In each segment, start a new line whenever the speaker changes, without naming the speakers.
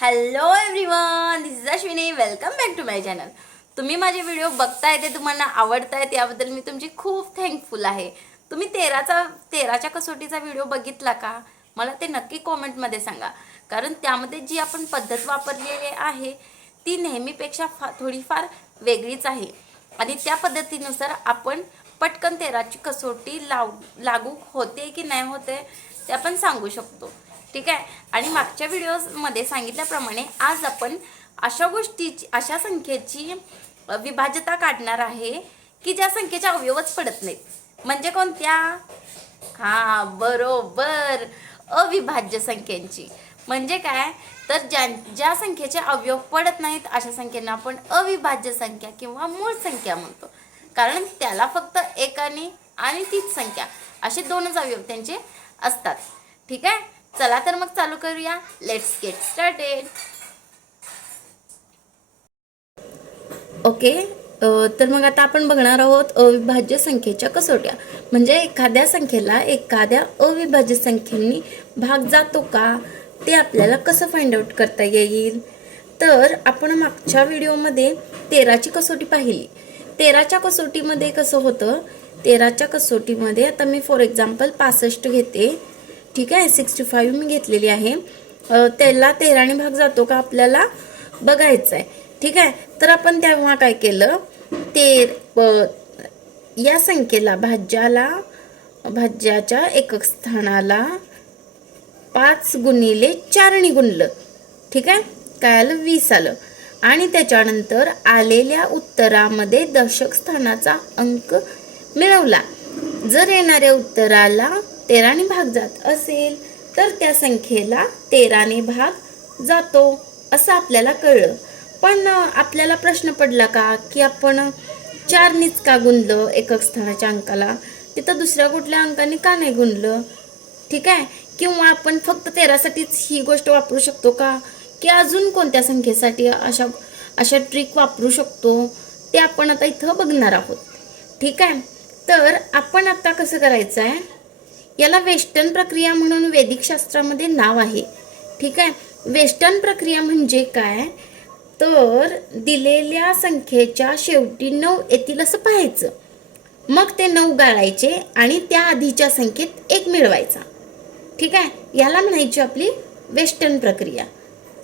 Hello everyone this is Ashwini welcome back to my channel तुम्ही माझे video बघताय ते तुम्हाला आवडतायत याबद्दल मी तुमची खूप थँकफुल आहे. तुम्ही तेराचा तेराच्या कसोटीचा व्हिडिओ बघितला का? मला ते नक्की कॉमेंटमध्ये सांगा. कारण त्यामध्ये जी आपण पद्धत वापरलेली आहे ती नेहमीपेक्षा फा थोडीफार वेगळीच आहे. आणि त्या पद्धतीनुसार आपण पटकन तेराची कसोटी लाव लागू होते की नाही होते ते आपण सांगू शकतो. ठीक आहे? आणि मागच्या व्हिडिओमध्ये सांगितल्याप्रमाणे आज आपण अशा गोष्टीची अशा संख्येची विभाजता काढणार आहे की ज्या संख्येचे अवयवच पडत नाहीत. म्हणजे कोणत्या? हा बरोबर. अविभाज्य संख्यांची. म्हणजे काय? तर ज्या ज्या संख्येचे अवयव पडत नाहीत अशा संख्येला आपण अविभाज्य संख्या किंवा मूळ संख्या म्हणतो. कारण त्याला फक्त एकाने आणि तीच संख्या असे दोनच अवयव त्यांचे असतात. ठीक आहे? चला तर मग चालू करूया. लेट्स गेट स्टार्टेड ओके तर मग आता आपण बघणार आहोत अविभाज्य संख्येच्या कसोट्या. म्हणजे एखाद्या संख्येला एखाद्या अविभाज्य संख्येनी भाग जातो का? ते आपल्याला कसं फाइंड आउट करता येईल? तर आपण मागच्या व्हिडिओमध्ये तेराची कसोटी पाहिली. तेराच्या कसोटीमध्ये कसं होतं? तेराच्या कसोटीमध्ये आता मी फॉर एक्झाम्पल पासष्ट घेते. ठीक आहे? सिक्स्टी फाईव्ह मी घेतलेली आहे. त्याला तेराने भाग जातो का आपल्याला बघायचं आहे ठीक आहे? तर आपण तेव्हा काय केलं? ते प- या संख्येला भाज्याला भाज्याच्या एकक स्थानाला पाच गुणिले चारणी गुणलं. ठीक आहे? काय आलं? वीस आलं. आणि त्याच्यानंतर आलेल्या उत्तरामध्ये दशक स्थानाचा अंक मिळवला. जर येणाऱ्या उत्तराला तेराने भाग जात असेल तर त्या संख्येला तेराने भाग जातो असं आपल्याला कळलं. पण आपल्याला प्रश्न पडला का की आपण चारनीच का गुणलं एकक स्थानाच्या अंकाला? तिथं दुसऱ्या कुठल्या अंकाने का नाही गुणलं? ठीक आहे? किंवा आपण फक्त तेरासाठीच ही गोष्ट वापरू शकतो का? की अजून कोणत्या संख्येसाठी अशा अशा ट्रिक वापरू शकतो? ते आपण आता इथं बघणार आहोत. ठीक आहे? तर आपण आता कसं करायचं आहे? याला वेस्टर्न प्रक्रिया म्हणून वैदिक शास्त्रामध्ये नाव आहे. ठीक आहे? वेस्टर्न प्रक्रिया म्हणजे काय? तर दिलेल्या संख्येच्या शेवटी नऊ येतील असं पाहायचं. मग ते नऊ गाळायचे आणि त्या आधीच्या संख्येत एक मिळवायचा. ठीक आहे? याला म्हणायची आपली वेस्टर्न प्रक्रिया.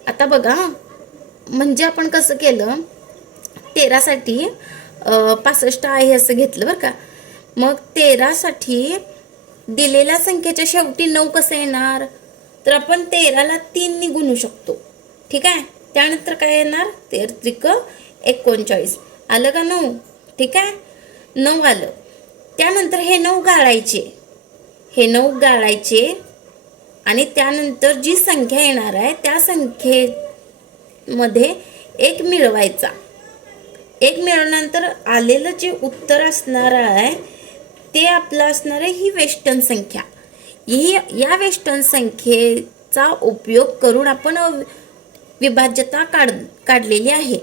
आता बघा म्हणजे आपण कसं केलं? तेरासाठी पासष्ट आहे असं घेतलं बरं का. मग तेरासाठी दिलेल्या संख्येच्या शेवटी नऊ कसं येणार? तर आपण तेराला तीननी गुणू शकतो. ठीक आहे? त्यानंतर काय येणार? तेर त्रिक एकोणचाळीस. आलं का नऊ? ठीक आहे? नऊ आलं. त्यानंतर हे नऊ गाळायचे. हे नऊ गाळायचे. आणि त्यानंतर जी संख्या येणार आहे त्या संख्येमध्ये एक मिळवायचा. एक मिळवल्यानंतर आलेलं जे उत्तर असणार आहे ते आपलं असणार आहे ही वेस्टर्न संख्या. ही या वेस्टर्न संख्येचा उपयोग करून आपण विभाज्यता काढ काढलेली आहे.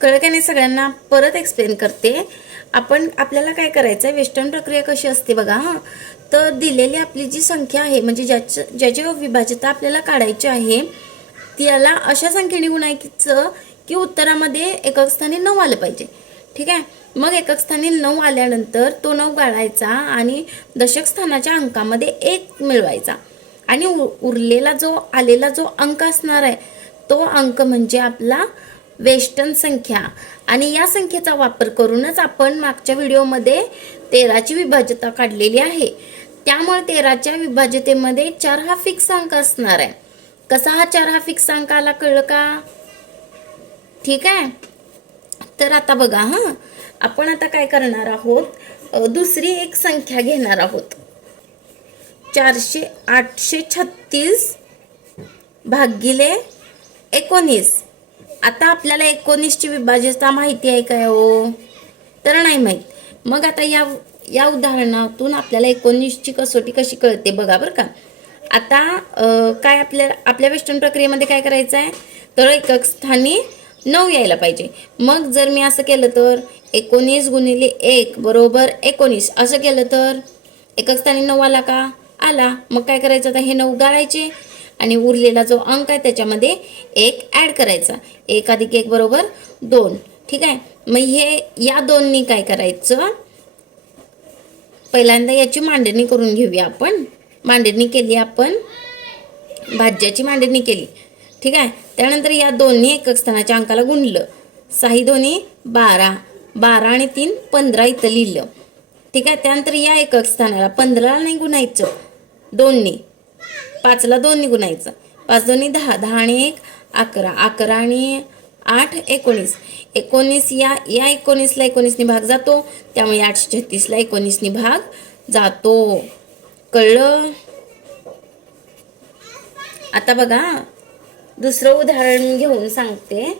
कळ का नाही सगळ्यांना? परत एक्सप्लेन करते. आपण आपल्याला काय करायचं आहे वेस्टर्न प्रक्रिया कशी असते बघा हां. तर दिलेली आपली जी संख्या आहे म्हणजे ज्याच्या ज्याची विभाज्यता आपल्याला काढायची आहे त्याला अशा संख्येने गुणायचं की उत्तरामध्ये एकक स्थानी नऊ आलं पाहिजे. ठीक आहे? मग एकक स्थानी नऊ आल्यानंतर तो नऊ गाळायचा आणि दशक स्थानाच्या अंकामध्ये एक मिळवायचा. आणि उरलेला जो आलेला जो अंक असणार आहे तो अंक म्हणजे आपला वेस्टर्न संख्या. आणि या संख्येचा वापर करूनच आपण मागच्या व्हिडिओमध्ये तेराची विभाज्यता काढलेली आहे. त्यामुळे तेराच्या विभाज्यतेमध्ये चार हा फिक्स अंक असणार आहे. कसा हा चार हा फिक्स अंक आला कळलं का? ठीक आहे? तर आता बघा हां. आपण आता काय करणार आहोत? दुसरी एक संख्या घेणार आहोत. चारशे आठशे छत्तीस भागिले एकोणीस. आता आपल्याला एकोणीसची विभाज्यता माहिती आहे काय हो? तर नाही माहीत. मग आता या या उदाहरणातून आपल्याला एकोणीसची कसोटी कशी कळते बघा बरं का. आता काय आपल्या आपल्या वेस्टर्न प्रक्रियेमध्ये काय करायचं आहे तर एकक स्थानी नऊ यायला पाहिजे. मग जर मी असं केलं तर एकोणीस गुणिले एक बरोबर एकोणीस. असं केलं तर एकच स्थानी नऊ आला का? आला. मग काय करायचं? आता हे नऊ गाळायचे. आणि उरलेला जो अंक आहे त्याच्यामध्ये एक ॲड करायचा. एक अधिक एक बरोबर दोन. ठीक आहे? मग हे या दोननी काय करायचं? पहिल्यांदा याची मांडणी करून घेऊया आपण. मांडणी केली आपण. भाज्याची मांडणी केली. ठीक आहे? त्यानंतर या दोन्ही एकक स्थानाच्या अंकाला गुणलं. साही दोन्ही बारा. बारा आणि तीन पंधरा इथं लिहिलं. ठीक आहे? त्यानंतर या एकक स्थानाला पंधराला नाही गुणायचं. दोन्ही. पाचला दोन्ही गुणायचं. पाच दोन्ही दहा. दहा आणि एक अकरा. अकरा आणि आठ एकोणीस. एकोणीस या या एकोणीसला एकोणीसनी भाग जातो. त्यामुळे आठशे छत्तीसला एकोणीसनी भाग जातो. कळलं? आता बघा. दुसरं उदाहरण घेऊन सांगते.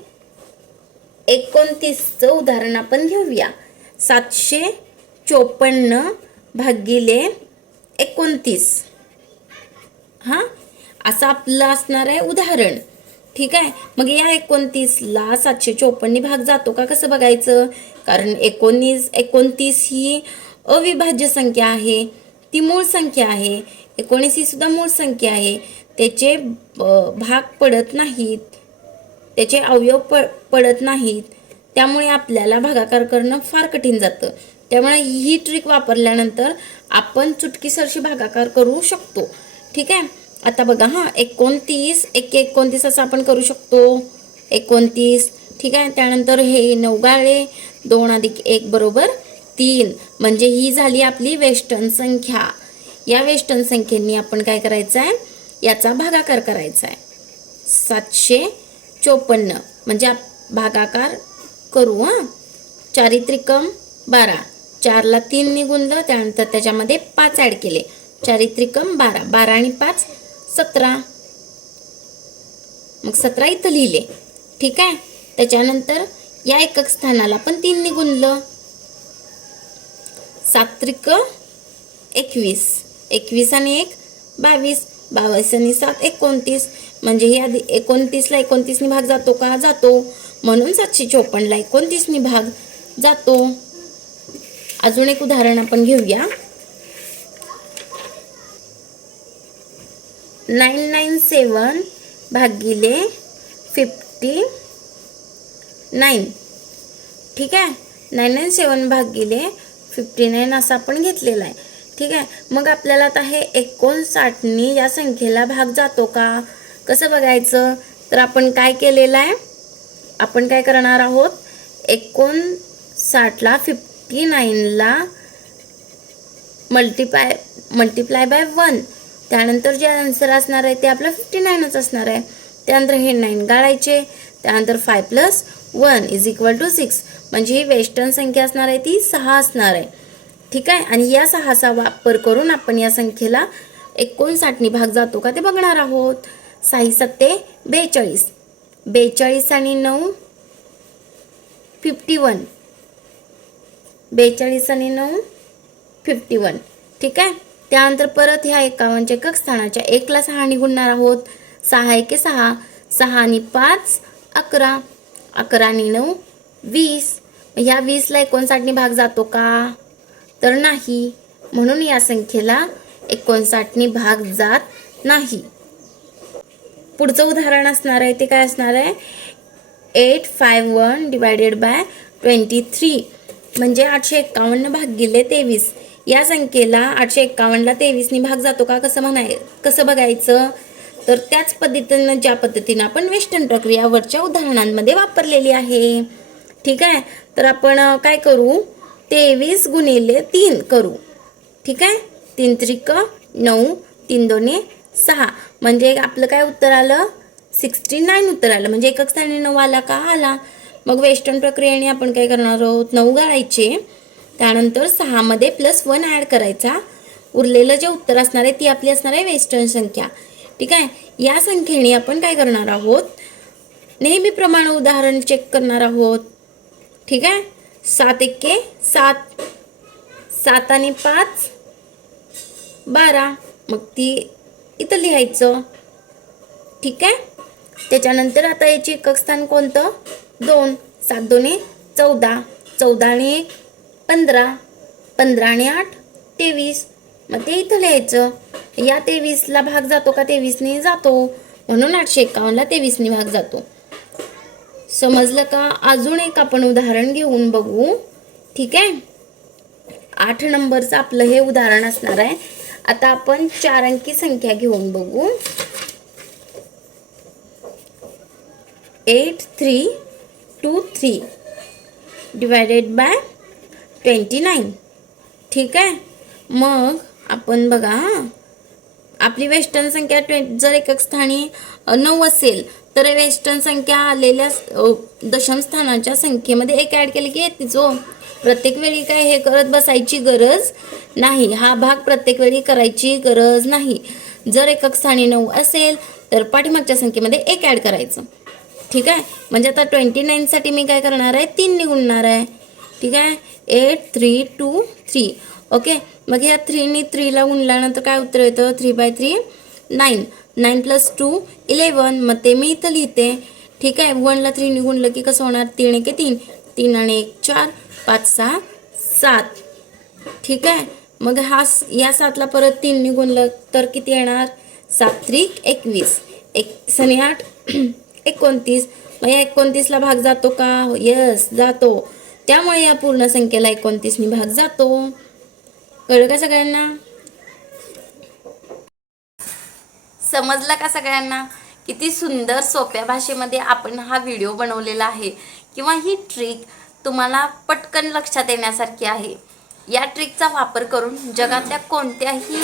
एकोणतीसचं उदाहरण आपण घेऊया. सातशे चोपन्न भागिले एकोणतीस. हां? असं आपलं असणार आहे उदाहरण. ठीक आहे? मग या एकोणतीसला सातशे चोपन्न भाग जातो का? कसं बघायचं? कारण एकोणीस एकोणतीस ही अविभाज्य संख्या आहे. ती मूळ संख्या आहे. एकोणीस ही सुद्धा मूळ संख्या आहे. त्याचे भाग पडत नाहीत. त्याचे अवयव प पडत नाहीत. त्यामुळे आपल्याला भागाकार करणं फार कठीण जातं. त्यामुळे ही ट्रिक वापरल्यानंतर आपण चुटकीसरशी भागाकार करू शकतो. ठीक आहे? आता बघा हां एकोणतीस एक एकोणतीस असं आपण करू शकतो. एकोणतीस ठीक आहे? त्यानंतर हे नवगाळे दोन अधिक एक बरोबर तीन. म्हणजे ही झाली आपली वेस्टर्न संख्या. या वेस्टर्न संख्येनी आपण काय करायचं आहे याचा भागाकार करायचा आहे. सातशे चोपन्न म्हणजे भागाकार करू हां. चारित्रिकम बारा. चारला तीन निघूनलं त्यानंतर त्याच्यामध्ये पाच ॲड केले. चारित्रिकम बारा. बारा आणि पाच सतरा. मग सतरा इथं लिहिले. ठीक आहे? त्याच्यानंतर या एकक स्थानाला पण तीन निगुणलं सात्रिक एकवीस. एकवीस आणि एक बावीस. बावीस आणि सात एकोणतीस. म्हणजे ही आधी एकोणतीसला एकोणतीसनी भाग जातो का? जातो. म्हणून सातशे चोपन्नला एकोणतीसनी भाग जातो. अजून एक उदाहरण आपण घेऊया. नाईन नाईन सेवन भागिले फिफ्टी नाईन. ठीक आहे? नाईन नाईन सेवन भागिले फिफ्टी नाईन असं आपण घेतलेला आहे. ठीक आहे? मग आपल्याला आता हे एकोणसाठनी या संख्येला भाग जातो का? कसं बघायचं? तर आपण काय केलेलं आहे? आपण काय करणार आहोत? एकोणसाठला फिफ्टी नाईनला मल्टिप्लाय मल्टिप्लाय बाय वन त्यानंतर जे आन्सर असणार आहे ते आपलं फिफ्टी नाईनच असणार आहे. त्यानंतर हे नाईन गाळायचे. त्यानंतर five plus one is equal to six म्हणजे ही वेस्टर्न संख्या असणार आहे ती सहा असणार आहे. ठीक आहे? आणि या सहाचा वापर करून आपण या संख्येला एकोणसाठनी भाग जातो का ते बघणार आहोत. साई सत्ते बेचाळीस. बेचाळीस आणि नऊ फिफ्टी वन बेचाळीस आणि नऊ फिफ्टी वन ठीक आहे? त्यानंतर परत ह्या एकावन्नच्या एकक स्थानाच्या एकला सहा निघणार आहोत. सहा एके सहा सहा आणि पाच अकरा. अकरा आणि नऊ वीस. ह्या वीसला एकोणसाठनी भाग जातो का? तर नाही. म्हणून या संख्येला एकोणसाठनी भाग जात नाही. पुढचं उदाहरण असणार आहे ते काय असणार आहे? Eight five one divided by twenty three म्हणजे आठशे एक्कावन्न भागिले तेवीस. या संख्येला आठशे एक्कावन्नला तेवीसनी भाग जातो का? कसं म्हणाय कसं बघायचं? तर त्याच पद्धतीनं ज्या पद्धतीनं आपण वेस्टर्न प्रक्रियावरच्या उदाहरणांमध्ये वापरलेली आहे. ठीक आहे? तर आपण काय करू? तेवीस गुणिले तीन करू. ठीक आहे? तीन त्रिक नऊ तीन दोन्ही सहा. म्हणजे आपलं काय उत्तर आलं? सिक्स्टी नाईन उत्तर आलं. म्हणजे एकक स्थानी नऊ आला का? आला. मग वेस्टर्न प्रक्रियेने आपण काय करणार आहोत? नऊ गाळायचे. त्यानंतर सहामध्ये प्लस वन ॲड करायचा. उरलेलं जे उत्तर असणार आहे ती आपली असणार आहे वेस्टर्न संख्या. ठीक आहे? या संख्येने आपण काय करणार आहोत? नेहमीप्रमाणे उदाहरण चेक करणार आहोत. ठीक आहे? सात एक्के सात. सात आणि पाच. बारा. मग ती इथं लिहायचं. ठीक आहे? त्याच्यानंतर आता याची एकक स्थान कोणतं? दोन. सात दोन्ही चौदा. चौदा आणि एक. पंधरा. पंधरा आणि आठ. तेवीस. मग ते इथं लिहायचं. या तेवीसला भाग जातो का? तेवीसने जातो. म्हणून आठशे एकावन्नला तेवीसने भाग जातो. समजलं का? अजून एक आपण उदाहरण घेऊन बघू. ठीक आहे? आठ नंबरचं आपलं हे उदाहरण असणार आहे. आता आपण चार अंकी संख्या घेऊन बघू. Eight three two three divided by twenty nine. ठीक आहे? मग आपण बघा हां. आपली वेस्टर्न संख्या ट्वे जर एकक स्थानी नऊ असेल तर वेस्टर्न संख्या आलेल्या दशमस्थानाच्या दशम स्थानाच्या संख्येमध्ये एक ॲड केली की येते जो हो. प्रत्येक वेळी काय हे करत बसायची गरज नाही. हा भाग प्रत्येक वेळी करायची गरज नाही. जर एकक स्थानी नऊ असेल तर पाठीमागच्या संख्येमध्ये एक ॲड करायचं. ठीक आहे? म्हणजे आता ट्वेंटी नाईनसाठी मी काय करणार आहे? तीन निघणार आहे. ठीक आहे? Eight three two three okay? मग या थ्रीनी थ्रीला गुणल्यानंतर काय उत्तर येतं? Three by three nine nine plus two eleven मग ते मी इथं लिहिते. ठीक आहे? वनला थ्री गुणलं की कसं होणार? तीन एक तीन. तीन आणि एक चार पाच सहा सात. ठीक आहे? मग हा या सातला परत तीन गुणलं तर किती येणार? सात त्रिक एकवीस. एक सनी आठ एकोणतीस. मग या एकोणतीसला भाग जातो का? यस जातो. त्यामुळे या पूर्ण संख्येला एकोणतीसनी भाग जातो. कळलं का सगळ्यांना? समजलं का सगळ्यांना? किती सुंदर सोप्या भाषेमध्ये आपण हा व्हिडिओ बनवलेला आहे. किंवा ही ट्रिक तुम्हाला पटकन लक्षात येण्यासारखी आहे. या ट्रिकचा वापर करून जगातल्या कोणत्याही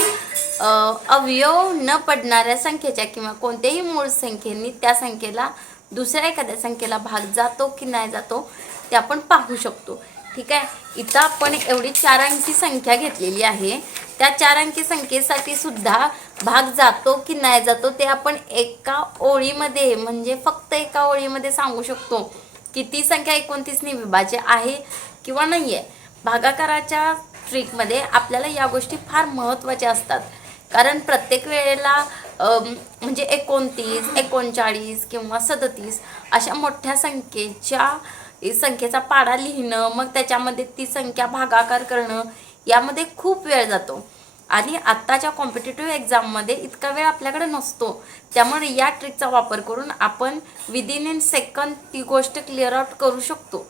अवयव न पडणाऱ्या संख्येच्या किंवा कोणत्याही मूळ संख्येनी त्या संख्येला दुसऱ्या एखाद्या संख्येला भाग जातो की नाही जातो ते आपण पाहू शकतो. ठीक आहे? इथं आपण एवढी चार अंकी संख्या घेतलेली आहे. त्या चार अंकी संख्येसाठी सुद्धा भाग जातो की नाही जातो ते आपण एका ओळीमध्ये म्हणजे फक्त एका ओळीमध्ये सांगू शकतो. की ती संख्या एकोणतीसनी विभाज्य आहे किंवा नाही आहे भागाकाराच्या ट्रिकमध्ये आपल्याला या गोष्टी फार महत्त्वाच्या असतात. कारण प्रत्येक वेळेला म्हणजे एकोणतीस एकोणचाळीस किंवा सदतीस अशा मोठ्या संख्येच्या संख्येचा पाडा लिहिणं मग त्याच्यामध्ये ती संख्या भागाकार करणं यामध्ये खूप वेळ जातो. आणि आत्ताच्या कॉम्पिटेटिव्ह एक्झाममध्ये इतका वेळ आपल्याकडे नसतो. त्यामुळे या ट्रिकचा वापर करून आपण विदिन इन सेकंद ती गोष्ट क्लिअर आउट करू शकतो.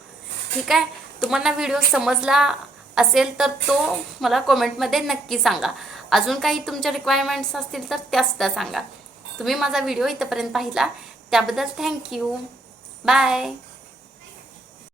ठीक आहे? तुम्हाला व्हिडिओ समजला असेल तर तो मला कॉमेंटमध्ये नक्की सांगा. अजून काही तुमच्या रिक्वायरमेंट्स असतील तर त्यासुद्धा सांगा. तुम्ही माझा व्हिडिओ इथंपर्यंत पाहिला. त्याबद्दल थँक्यू बाय